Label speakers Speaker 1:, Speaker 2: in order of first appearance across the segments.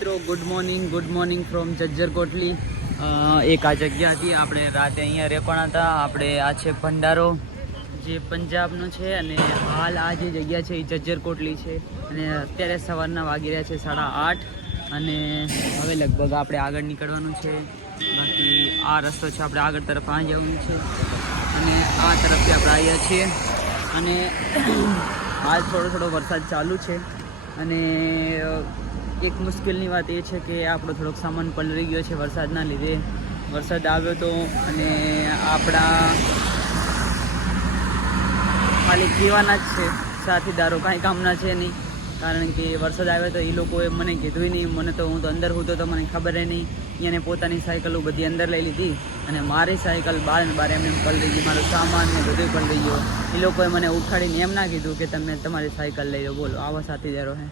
Speaker 1: મિત્રો good morning good morning from Jajjar Kotli એક આ જગ્યા હતી, આપણે રાતે અહીંયા રેકોણા હતા. આપણે આ છે ભંડારો, જે પંજાબનો છે, અને હાલ આ જે જગ્યા છે એ જજ્જર કોટલી છે. અને અત્યારે સવારના વાગી રહ્યા છે સાડા આઠ, અને હવે લગભગ આપણે આગળ નીકળવાનું છે. બાકી આ રસ્તો છે, આપણે આગળ તરફ આ જવાનું છે. અને આ તરફથી આપણે આવ્યા છીએ. અને હાલ થોડો થોડો વરસાદ ચાલુ છે. અને એક મુશ્કેલની વાત એ છે કે આપણો થોડોક સામાન પલળી ગયો છે વરસાદના લીધે. વરસાદ આવ્યો તો અને આપણા ખાલી કહેવાના જ છે. સાથીદારો કાંઈ કામના છે નહીં. કારણ કે વરસાદ આવ્યો તો એ લોકોએ મને કીધું નહીં. મને તો હું તો અંદર હતો તો મને ખબર નહીં. એને પોતાની સાયકલો બધી અંદર લઈ લીધી અને મારી સાયકલ બાર ને બાર એમ પલળી ગઈ. મારો સામાન ને બધું પલળી ગયો. એ લોકોએ મને ઉઠાડીને એમ ના કીધું કે તમે તમારી સાયકલ લઈ લો. બોલો, આવા સાથીદારો હે.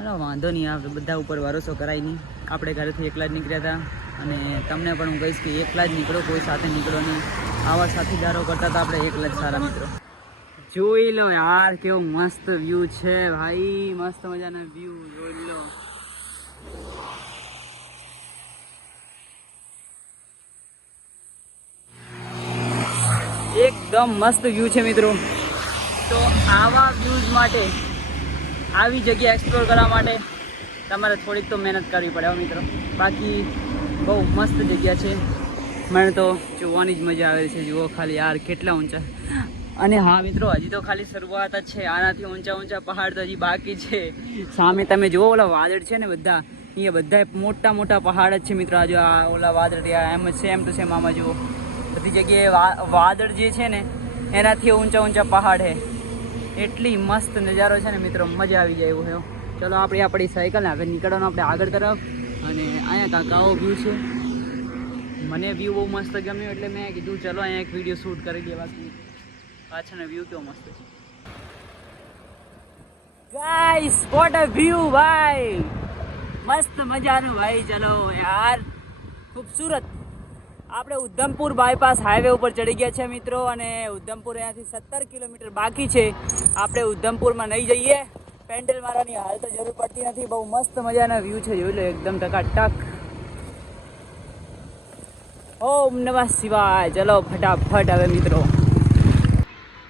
Speaker 1: અરે વાંધો નહીં આપણે બધા ઉપર ભરોસો કરાય નહીં. આપણે ઘરેથી એકલા જ નીકળ્યા હતા અને તમને પણ હું કહીશ કે એકલા જ નીકળો, કોઈ સાથે નીકળો નહીં. આવા સાથીદારો કરતાં તો આપણે એકલા જ સારા મિત્રો. જોઈ લો યાર, કેવો મસ્ત વ્યૂ છે ભાઈ. મસ્ત મજાનો વ્યૂ જોઈ લો. એકદમ મસ્ત વ્યૂ છે મિત્રો. તો આવા વ્યૂઝ માટે આવી જગ્યા એક્સપ્લોર કરવા માટે તમારે થોડીક તો મહેનત કરવી પડે હો મિત્રો. બાકી બહુ મસ્ત જગ્યા છે. મને તો જોવાની જ મજા આવે છે. જુઓ ખાલી યાર કેટલા ઊંચા. અને હા મિત્રો, હજી તો ખાલી શરૂઆત જ છે. આનાથી ઊંચા ઊંચા પહાડ તો હજી બાકી છે. સામે તમે જુઓ ઓલા વાદળ છે ને બધા. અહીંયા બધા મોટા મોટા પહાડ જ છે મિત્રો. આજે આ ઓલા વાદળ રહ્યા, એમ સેમ ટુ સેમ આમાં જુઓ. બધી જગ્યાએ વાદળ જે છે ને, એનાથી ઊંચા ઊંચા પહાડ છે એટલી મસ્ત નજારો છે ને મિત્રો, મજા આવી જાય એવું છે. ચલો, આપણે આપણી સાયકલને હવે નીકળવાનું, આપણે આગળ તરફ. અને અહીંયા કાંક આવો વ્યૂ છે. મને વ્યૂ બહુ મસ્ત ગમ્યો, એટલે મેં કીધું, ચલો, અહીંયા એક વીડિયો શૂટ કરી દઈએ બાકી પાછળનો વ્યૂ કેવો મસ્ત છે. ગાઈસ વોટ અ વ્યૂ ભાઈ! મસ્ત મજાનું, ભાઈ, ચલો, યાર. ખૂબસૂરત આપણે ઉધમપુર બાયપાસ હાઈવે ઉપર ચડી ગયા છે મિત્રો અને ઉધમપુર અહીંયાથી સત્તર કિલોમીટર બાકી છે. આપણે ઉધમપુરમાં નહીં જઈએ. પેન્ડલ મારવાની હાલ તો જરૂર પડતી નથી. બહુ મસ્ત મજાના વ્યૂ છે. જોઈ લો, એકદમ ટકાટક. ઓમ નમઃ શિવાય. ચલો, ફટાફટ હવે મિત્રો.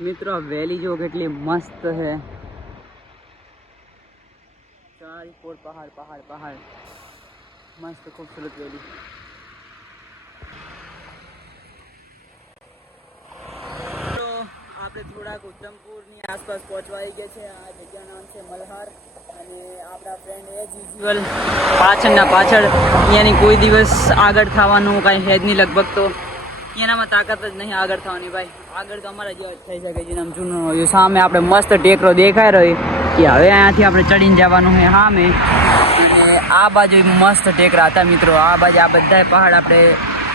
Speaker 1: મિત્રો વેલી જો કેટલી મસ્ત છે. પહાડ પહાડ પહાડ. મસ્ત ખૂબસૂરત વેલી તો આપણે થોડાક ઉત્તમપુરની આસપાસ પહોંચવા ગયા છે. આ જગ્યાનું નામ છે મલ્હાર અને આપણા ફ્રેન્ડ એજ યુઝ્યુઅલ પાછળના પાછળ અહીંયાની કોઈ દિવસ આગળ થવાનું કાંઈ છે જ નહીં લગભગ તો. એનામાં તાકાત જ નહીં આગળ થવાની ભાઈ. આગળ તો અમારા જેવા જ થઈ શકે છે. આમ જૂનું હોય, સામે આપણે મસ્ત ટેકરો દેખાય રહ્યો કે હવે અહીંયાથી આપણે ચડીને જવાનું છે સામે. અને આ બાજુ મસ્ત ટેકરા હતા મિત્રો. આ બાજુ આ બધાય પહાડ આપણે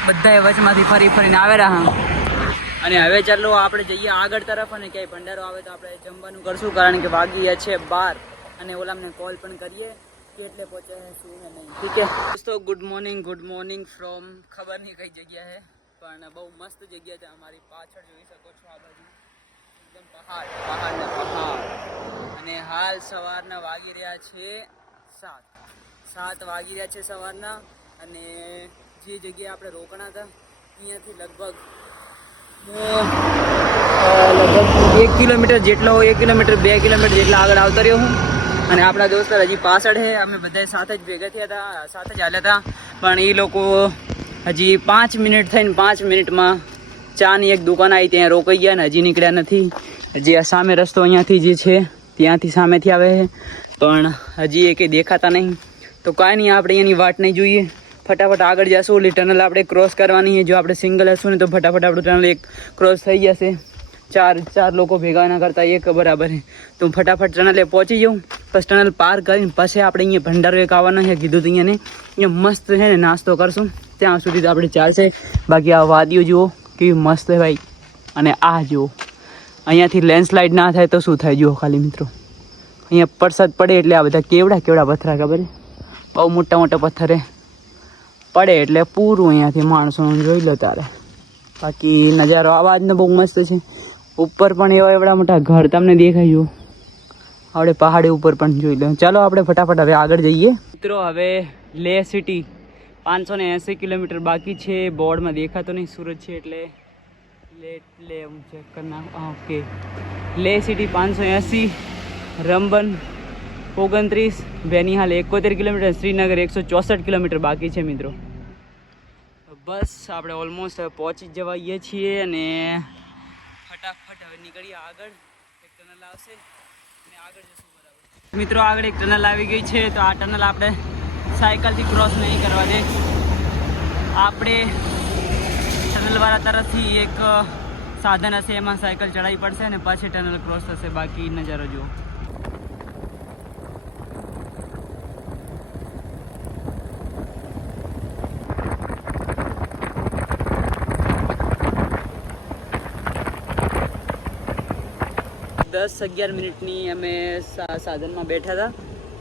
Speaker 1: બધાય વચમાંથી ફરી ફરીને આવેલા હા. અને હવે ચાલો આપણે જઈએ આગળ તરફ અને ક્યાંય ભંડારો આવે તો આપણે જમવાનું કરશું, કારણ કે વાગી છે બાર અને ઓલામને કોલ પણ કરીએ કે એટલે પહોંચે શું ને નહીં. ઠીક છે? દોસ્તો good morning good morning from ખબર નહીં કઈ જગ્યા છે પણ બહુ મસ્ત જગ્યા છે અમારી પાછળ, જોઈ શકો છો આ બાજુ. એકદમ પહાડ પહાડ ને પહાડ. અને હાલ સવારના વાગી રહ્યા છે સાત. સાત વાગી રહ્યા છે સવારના અને જે જગ્યાએ આપણે રોકાણા હતા અહીંયાથી લગભગ લગભગ એક કિલોમીટર જેટલો એક કિલોમીટર, બે કિલોમીટર જેટલા આગળ આવતો રહ્યો હું. અને આપણા દોસ્ત હજી પાછળ છે. અમે બધા સાથે જ ભેગા થયા હતા, સાથે જ હાલ્યા હતા. પણ એ લોકો હજી પાંચ મિનિટ થઈને પાંચ મિનિટમાં ચાની એક દુકાન આવી ત્યાં રોકાઈ ગયા ને હજી નીકળ્યા નથી. હજી આ સામે રસ્તો અહીંયાથી જે છે, ત્યાંથી સામેથી આવે છે. પણ હજી એ કંઈ દેખાતા નહીં. તો કાંઈ નહીં, આપણે એની વાટ નહીં જોઈએ. ફટાફટ આગળ જશું. ઓલી ટનલ આપણે ક્રોસ કરવાની છે. જો આપણે સિંગલ હશું ને, તો ફટાફટ આપણું ટનલ એક ક્રોસ થઈ જશે. ચાર ચાર લોકો ભેગા ના કરતા એક બરાબર છે. તો ફટાફટ ટનલે પહોંચી જાઉં. પછી ટનલ પાર કરીને પછી આપણે અહીંયા ભંડારો એક આવવાનો છે. કીધું હતું અહીંયા ને. અહીંયા મસ્ત છે ને, નાસ્તો કરશું. ત્યાં સુધી તો આપણે ચાલશે. બાકી આ વાદીઓ જુઓ, કેવી મસ્ત છે ભાઈ. અને આ જુઓ, અહીંયાથી લેન્ડસ્લાઇડ ના થાય તો શું થાય જુઓ ખાલી મિત્રો. અહીંયા પરસાદ પડે એટલે આ બધા કેવડા કેવડા પથ્થરા ખબર છે? બહુ મોટા મોટા પથ્થરે પડે એટલે પૂરું અહીંયાથી માણસો જોઈ લો તારે. બાકી નજારો અવાજનો બહુ મસ્ત છે. ઉપર પણ એવા એવડા મોટા ઘર તમને દેખાયું આપણે પહાડી ઉપર પણ જોઈ લો. ચાલો આપણે ફટાફટ હવે આગળ જઈએ. મિત્રો, હવે લે સિટી. પાંચસો ને એંસી કિલોમીટર બાકી છે. બોર્ડમાં દેખાતો નહીં સુરત છે એટલે લે લે, હું ચેક કરી નાખું. ઓકે લે સિટી પાંચસો એંસી, રંબન ઓગણત્રીસ બેનિહાલ એકોતેર કિલોમીટર, શ્રીનગર એકસો ચોસઠ કિલોમીટર બાકી છે મિત્રો. બસ આપણે ઓલમોસ્ટ પહોંચી જવાઈએ છીએ અને ફટાફટ હવે નીકળીએ આગળ. એક ટનલ આવશે અને આગળ જશું બરાબર. મિત્રો, આગળ એક ટનલ આવી ગઈ છે, તો આ ટનલ આપણે સાયકલથી ક્રોસ નહીં કરવા દે. આપણે ટનલવાળા તરફથી એક સાધન હશે, એમાં સાયકલ ચડાવી પડશે અને પછી ટનલ ક્રોસ થશે. બાકી નજારો જુઓ. દસ અગિયાર મિનિટની અમે સાધનમાં બેઠા હતા.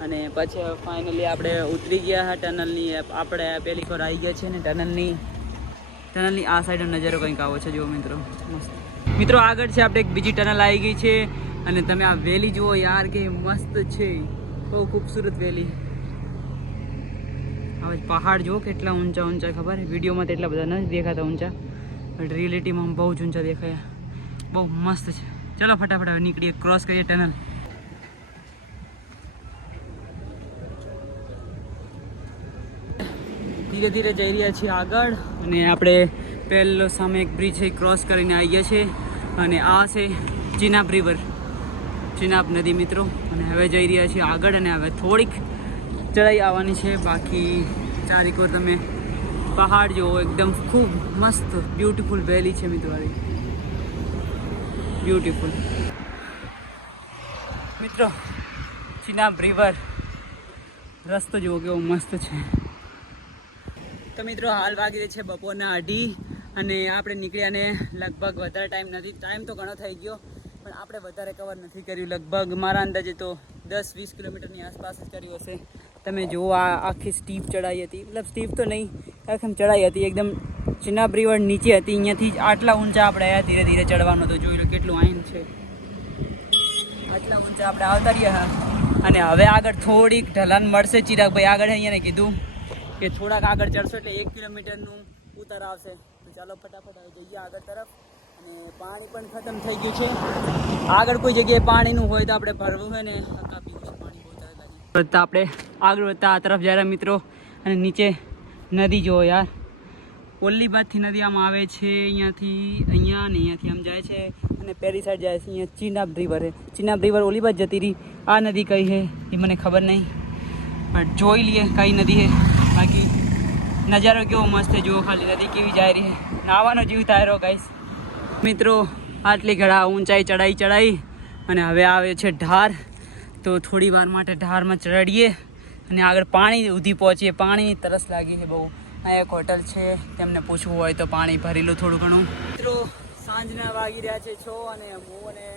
Speaker 1: અને પછી ફાઇનલી આપણે ઉતરી ગયા હતા ટનલની. આપણે પહેલી વાર આવી ગયા છે ને ટનલની. ટનલની આ સાઈડનો નજારો કંઈક આવો છે, જુઓ મિત્રો. મસ્ત. મિત્રો, આગળ છે આપણે એક બીજી ટનલ આવી ગઈ છે. અને તમે આ વેલી જુઓ, યાર, કે મસ્ત છે. બહુ ખૂબસૂરત વેલી. હવે પહાડ જુઓ, કેટલા ઊંચા ઊંચા, ખબર? વિડીયોમાં તો એટલા બધા નથી દેખાતા ઊંચા. બટ રિયલિટીમાં બહુ જ ઊંચા દેખાયા. બહુ મસ્ત છે. ચલો ફટાફટ હવે નીકળીએ ક્રોસ કરીએ ટનલ ધીરે ધીરે જઈ રહ્યા છીએ આગળ અને આપણે પહેલો સામે એક બ્રિજ છે ક્રોસ કરીને આવી ગયા છે અને આ છે ચિનાબ રિવર ચિનાબ નદી મિત્રો. અને હવે જઈ રહ્યા છીએ આગળ અને હવે થોડીક ચડાઈ આવવાની છે. બાકી ચારેક તમે પહાડ જુઓ એકદમ ખૂબ મસ્ત બ્યુટીફુલ વેલી છે મિત્રો બ્યુટીફુલ મિત્રો, ચિનાબ રિવર રસ્તો જુઓ કેવો મસ્ત છે. તો મિત્રો, હાલ વાગી છે બપોરના અઢી અને આપણે નીકળ્યા ને લગભગ વધારે ટાઈમ નથી. ટાઈમ તો ઘણો થઈ ગયો, પણ આપણે વધારે કવર નથી કર્યું. લગભગ મારા અંદાજે તો દસ વીસ કિલોમીટરની આસપાસ જ કર્યું હશે. તમે જુઓ આ આખી સ્ટીપ ચડાઈ હતી. મતલબ સ્ટીપ તો નહીં, આખી ચડાઈ હતી. એકદમ ચિનાબ રિવર નીચે હતી, અહીંયાથી જ આટલા ઊંચા આપણે આવ્યા ધીરે ધીરે ચડવાનું તો જોઈ લો કેટલું આઈન છે. આટલા ઊંચા આપણે આવતા રહ્યા અને હવે આગળ થોડીક ઢલાન મળશે ચિરાગભાઈ. આગળ અહીંયા કીધું કે થોડાક આગળ ચડશો એટલે એક કિલોમીટરનું ઉતર આવશે. ચાલો ફટાફટ આવી જઈએ આગળ તરફ. અને પાણી પણ ખતમ થઈ ગયું છે. આગળ કોઈ જગ્યાએ પાણીનું હોય તો આપણે ભરવું હોય ને. પાણી બહુ આપણે આગળ વધતા આ તરફ જ્યારે મિત્રો. અને નીચે નદી જુઓ યાર. ઓલીબાદથી નદી આમ આવે છે, અહીંયાથી, અહીંયા ને અહીંયાથી આમ જાય છે અને પેરી સાઈડ જાય છે, અહીંયા ચિનાબ રિવર છે. ચિનાબ રિવર ઓલીબાદ જતી રહી. આ નદી કઈ છે? એ મને ખબર નહીં. પણ જોઈ લઈએ કઈ નદી છે. બાકી નજારો કેવો મસ્ત જુઓ ખાલી નદી કેવી જાય રહી છે. નાવાનો જીવ રહ્યો ગાઈસ મિત્રો, આટલી ઘડા ઊંચાઈ ચડાઈ ચડાઈ અને હવે આવે છે ઢાર. તો થોડી વાર માટે ઢારમાં ચડીએ અને આગળ પાણી સુધી પહોંચીએ. પાણીની તરસ લાગી છે બહુ. આ એક હોટલ છે. તેમને પૂછવું હોય તો પાણી ભરેલું થોડું ઘણું. મિત્રો, સાંજના વાગી રહ્યા છે છો અને હું અને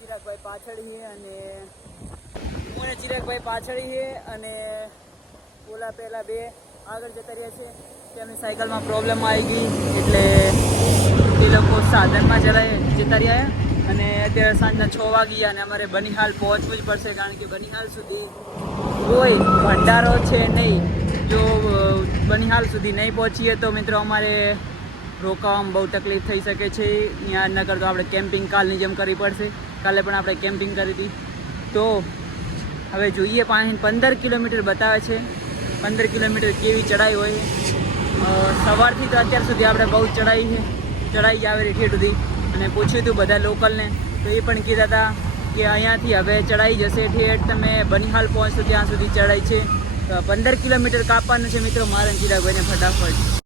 Speaker 1: ચિરાગભાઈ પાછળ અને હું અને ચિરાગભાઈ પાછળ અને ઓલા પહેલાં બે આગળ જતા રહ્યા છે. તેમની સાયકલમાં પ્રોબ્લેમ આવી ગઈ એટલે એ લોકો સાધનમાં ચલાય જતા રહ્યા અને અત્યારે સાંજના છ વાગી અને અમારે બનિહાલ પહોંચવું જ પડશે કારણ કે બનિહાલ સુધી કોઈ ભંડારો છે નહીં. જો બનિહાલ સુધી નહીં પહોંચીએ તો મિત્રો અમારે રોકાવામાં બહુ તકલીફ થઈ શકે છે. ત્યાં ન કરતો આપણે કેમ્પિંગ કાલની જેમ કરવી પડશે. કાલે પણ આપણે કેમ્પિંગ કરી હતી. તો હવે જોઈએ પાંચ પંદર કિલોમીટર બતાવે છે. પંદર કિલોમીટર કેવી ચડાઈ હોય. સવારથી તો અત્યાર સુધી આપણે બહુ ચડાઈ છે. ચડાઈ આવે રીઠેઠ સુધી અને પૂછ્યું હતું બધા લોકલને. તો એ પણ કીધા હતા કે અહીંયાથી હવે ચડાઈ જશે. ઠેઠ તમે બનિહાલ પહોંચશો ત્યાં સુધી ચડાઈ છે. તો પંદર કિલોમીટર કાપવાનું છે મિત્રો મારે ચિરાગભાઈને ફટાફટ.